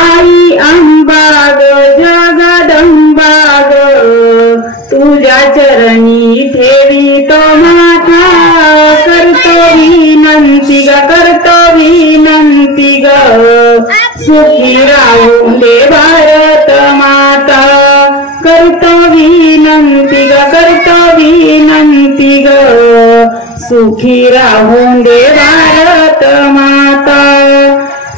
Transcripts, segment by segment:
आई अंबा ग जगदंबा ग तुझ्या चरणी ठेवितो माथा करतो विनंती ग करतो विनंती ग सुखी राहून दे भारत माता करतो विनंती ग करतो विनंती ग सुखी राहून दे भारत माता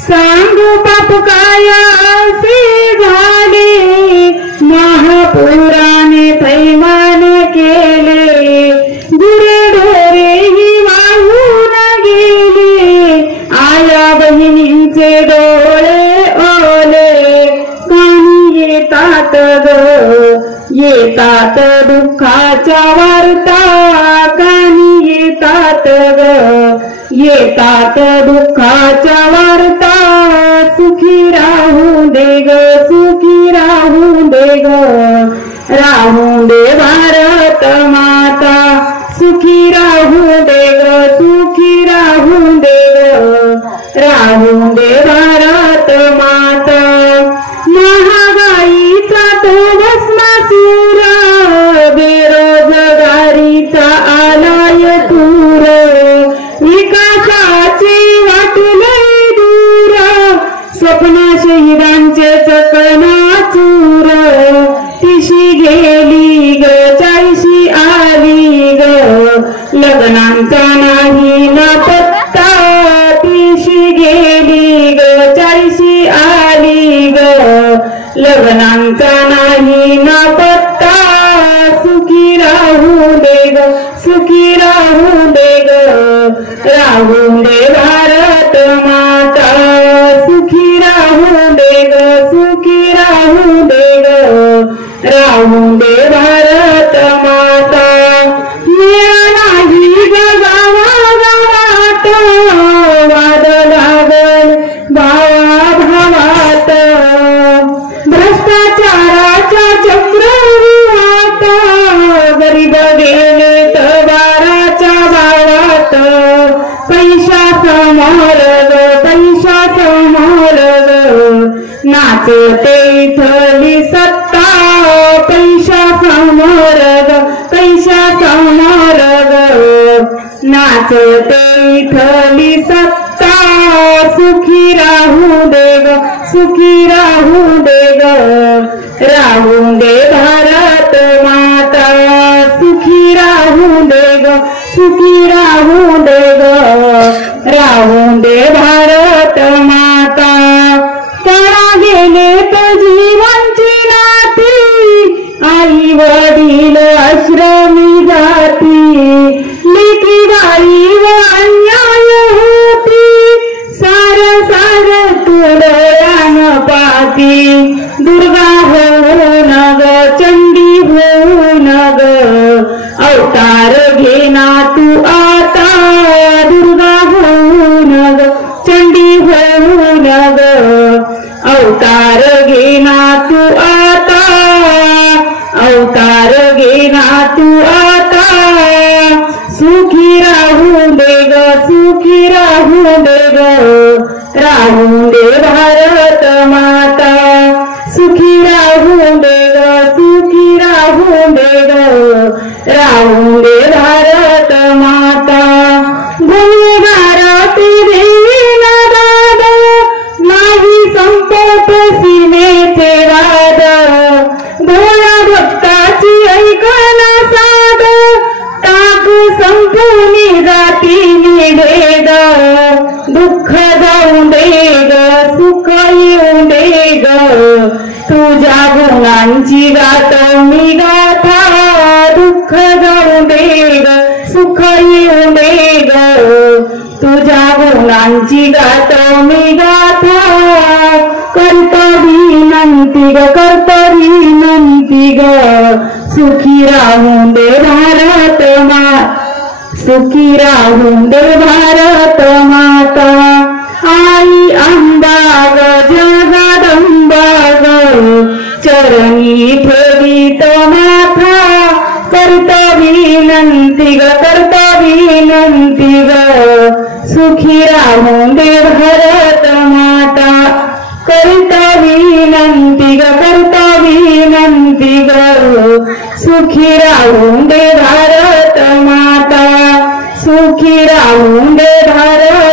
सांगू पाप काय असे झाले महापुराने थैमान केले गुरे ढोरेही वाहून गेले आया बहिणींचे डोळे ओले कानी येतात येतात दुःखाच्या वार्ता कानी येतात येतात दुःखाच्या वार्ता सुखी राहू दे ग सुखी राहू दे ग राहू दे भारत माता सुखी राहू दे ग सुखी राहू दे ग राहू दे भारत माता महागाईचा तो भस्मासूर बेरोजगारीचा आलाय दूर विकासाचे वाटले दूर स्वप्न शहीदांचे चकनाचूर तिशी गेली ग चाळीशी आली ग लग्नांचा नाही ना पत्ता तिशी गेली ग चाळीशी आली ग लग्नांचा नाही ना पत्ता सुखी राहू दे ग सुखी राहू दे ग राहू दे भारत माता सुखी राहू दे ग सुखी राहू दे ग राहू दे भारत माता मिळा नाही ग गावागावात वाद लागल भावा भावात भ्रष्टाचाराच्या चक्रव्यूहात गरीब गेले तबाराच्या भावात पैसा समोर ग पैसा समोर ग नाचते इथली सत्ता पैसा समोर ग पैसा समोर ग नाचते इथली सत्ता सुखी राहू दे ग सुखी राहू दे ग राहू दे भारत माता सुखी राहू दे ग सुखी राहू दे ग राहू दे भारत माता त्याला गेले तर जीवांची नाती आई वडील आश्रमी जाती लेकी बाई व अन्याय होती सार सार तुडयान पाती दुर्गा होऊन ग चंडी होऊन ग अवतार घेना तू आता दुर्गा होऊन ग चंडी होऊन ग अवतार घेना तू आता अवतार घेना तू आता सुखी राहू दे ग सुखी राहू दे ग राहू दे भारत माता सुखी राहू दे ग सुखी राहू दे ग राहू दे भारत माता गुन्हेगार ते देवीन दाद नाही संपत सीमेचे वाद भोळा भक्ताची ऐकना साध टाक संपून जाती निभेद दुःख जाऊ दे ग सुख येऊ दे ग तुझ्या गुणांची गात मी गाथा दुःख जाऊ दे ग सुख येऊ दे ग तुझ्या गुणांची गात मी गाथा करतो विनंती ग करतो विनंती ग सुखी राहून दे भारत माता सुखी राहून दे भारत माता आई अंबा ग जगदंबा ग चरणी ठेवितो माथा करतो विनंती ग करतो विनंती ग सुखी राहून दे भारत माता करता विनंती ग, करता विनंती ग, सुखी राहून दे भारत माता, सुखी राहून दे भारत